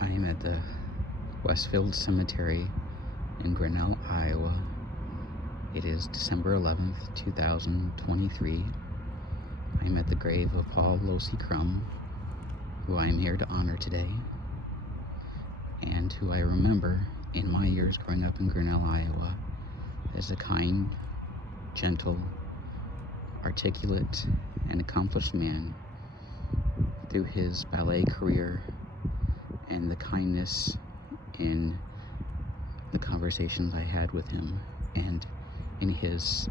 I am at the Westfield Cemetery in Grinnell, Iowa. It is December 11th, 2023. I am at the grave of Paul Losi Crum, who I am here to honor today, and who I remember in my years growing up in Grinnell, Iowa, as a kind, gentle, articulate, and accomplished man. Through his ballet career and the kindness in the conversations I had with him, and in his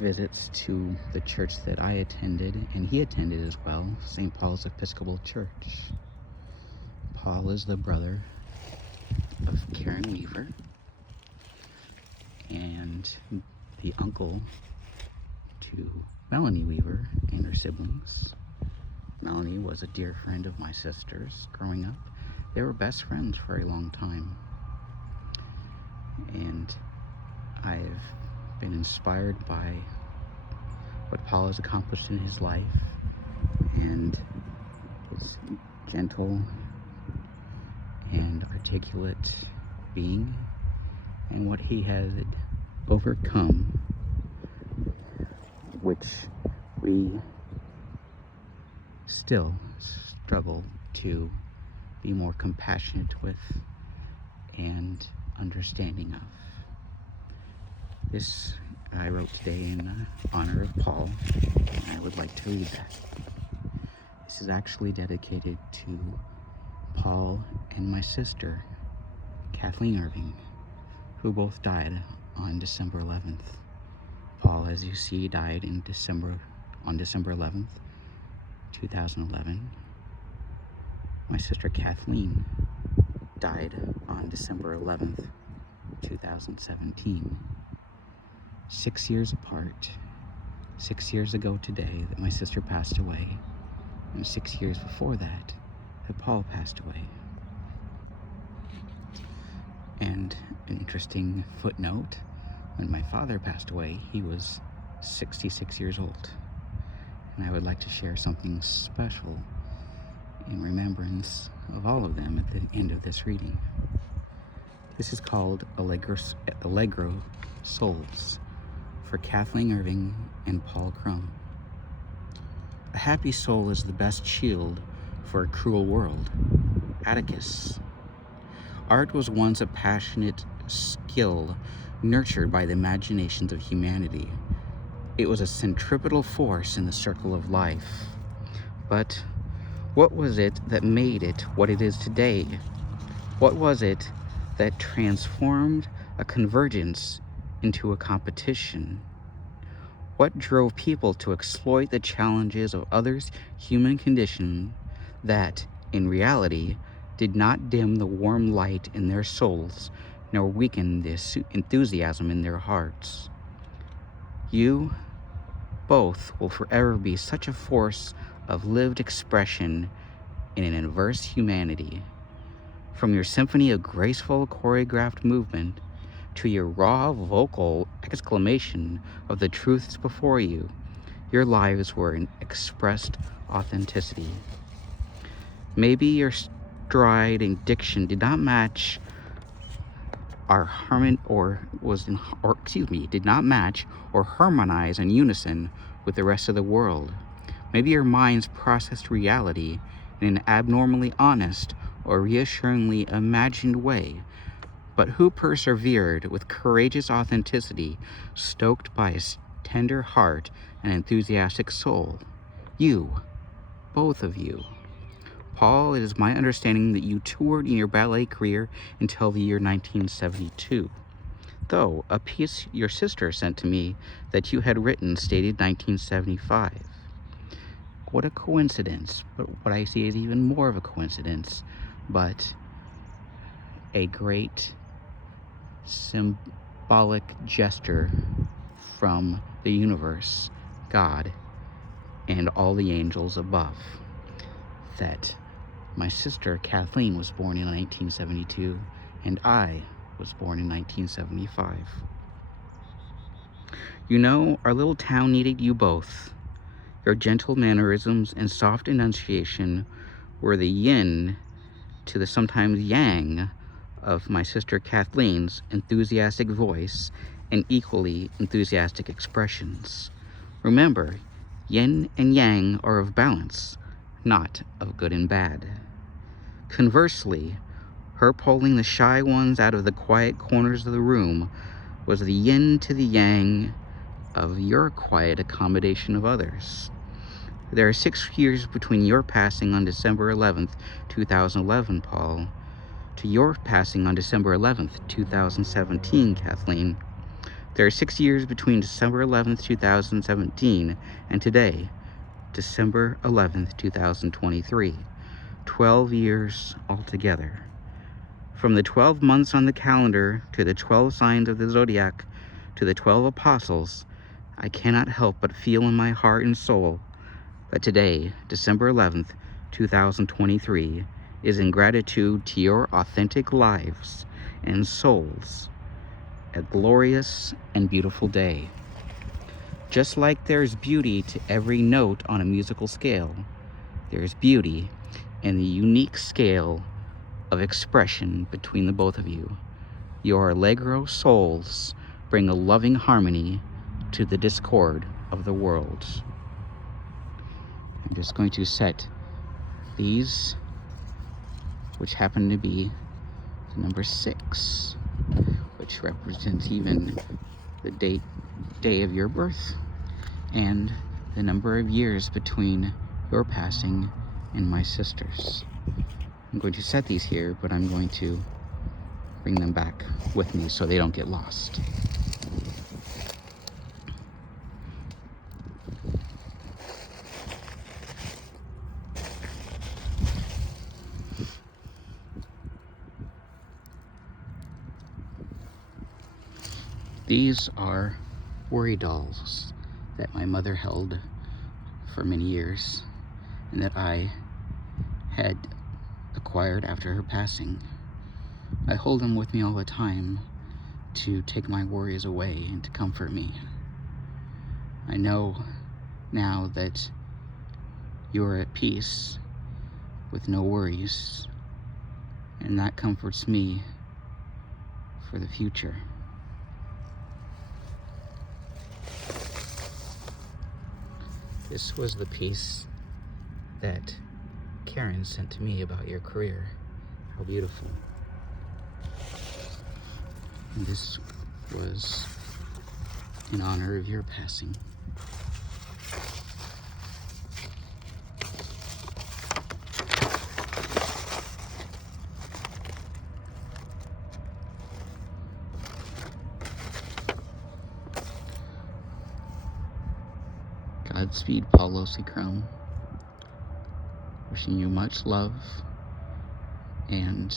visits to the church that I attended and he attended as well, St. Paul's Episcopal Church. Paul is the brother of Karen Weaver and the uncle to Melanie Weaver and her siblings. Melanie was a dear friend of my sister's growing up. They were best friends for a long time. And I've been inspired by what Paul has accomplished in his life and his gentle and articulate being and what he had overcome, which we still struggle to be more compassionate with and understanding of. This I wrote today in honor of Paul, and I would like to read that. This is actually dedicated to Paul and my sister, Kathleen Irving, who both died on December 11th. Paul, as you see, died on December 11th, 2011. My sister Kathleen died on December 11th, 2017. 6 years apart. 6 years ago today that my sister passed away, and 6 years before that Paul passed away. And an interesting footnote, when my father passed away, he was 66 years old. And I would like to share something special in remembrance of all of them at the end of this reading. This is called Allegro Souls for Kathleen Irving and Paul Crum. A happy soul is the best shield for a cruel world. Atticus. Art was once a passionate skill nurtured by the imaginations of humanity. It was a centripetal force in the circle of life. But what was it that made it what it is today? What was it that transformed a convergence into a competition? What drove people to exploit the challenges of others' human condition that, in reality, did not dim the warm light in their souls, nor weaken the enthusiasm in their hearts? You both will forever be such a force of lived expression in an adverse humanity. From your symphony of graceful choreographed movement to your raw vocal exclamation of the truths before you, your lives were in expressed authenticity. Maybe your stride and diction did not match did not match or harmonize in unison with the rest of the world. Maybe your minds processed reality in an abnormally honest or reassuringly imagined way, but who persevered with courageous authenticity, stoked by a tender heart and enthusiastic soul? You, both of you. Paul, it is my understanding that you toured in your ballet career until the year 1972, though a piece your sister sent to me that you had written stated 1975. What a coincidence, but what I see is even more of a coincidence, but a great symbolic gesture from the universe, God, and all the angels above, that my sister Kathleen was born in 1972 and I was born in 1975. You know, our little town needed you both. Your gentle mannerisms and soft enunciation were the yin to the sometimes yang of my sister Kathleen's enthusiastic voice and equally enthusiastic expressions. Remember, yin and yang are of balance, not of good and bad. Conversely, her pulling the shy ones out of the quiet corners of the room was the yin to the yang of your quiet accommodation of others. There are 6 years between your passing on December 11th, 2011, Paul, to your passing on December 11th, 2017, Kathleen. There are 6 years between December 11th, 2017 and today, December 11th, 2023. 12 years altogether. From the 12 months on the calendar to the 12 signs of the zodiac to the 12 apostles, I cannot help but feel in my heart and soul that today, December 11th, 2023, is in gratitude to your authentic lives and souls, a glorious and beautiful day. Just like there's beauty to every note on a musical scale, there's beauty in the unique scale of expression between the both of you. Your allegro souls bring a loving harmony to the discord of the world. I'm just going to set these, which happen to be the number 6, which represents even the day of your birth, and the number of years between your passing and my sister's. I'm going to set these here, but I'm going to bring them back with me so they don't get lost. These are worry dolls that my mother held for many years and that I had acquired after her passing. I hold them with me all the time to take my worries away and to comfort me. I know now that you're at peace with no worries, and that comforts me for the future. This was the piece that Karen sent to me about your career. How beautiful. And this was in honor of your passing. Godspeed, Paulo Cicrone. Wishing you much love and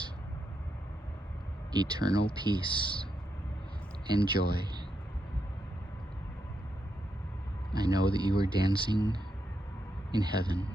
eternal peace and joy. I know that you are dancing in heaven.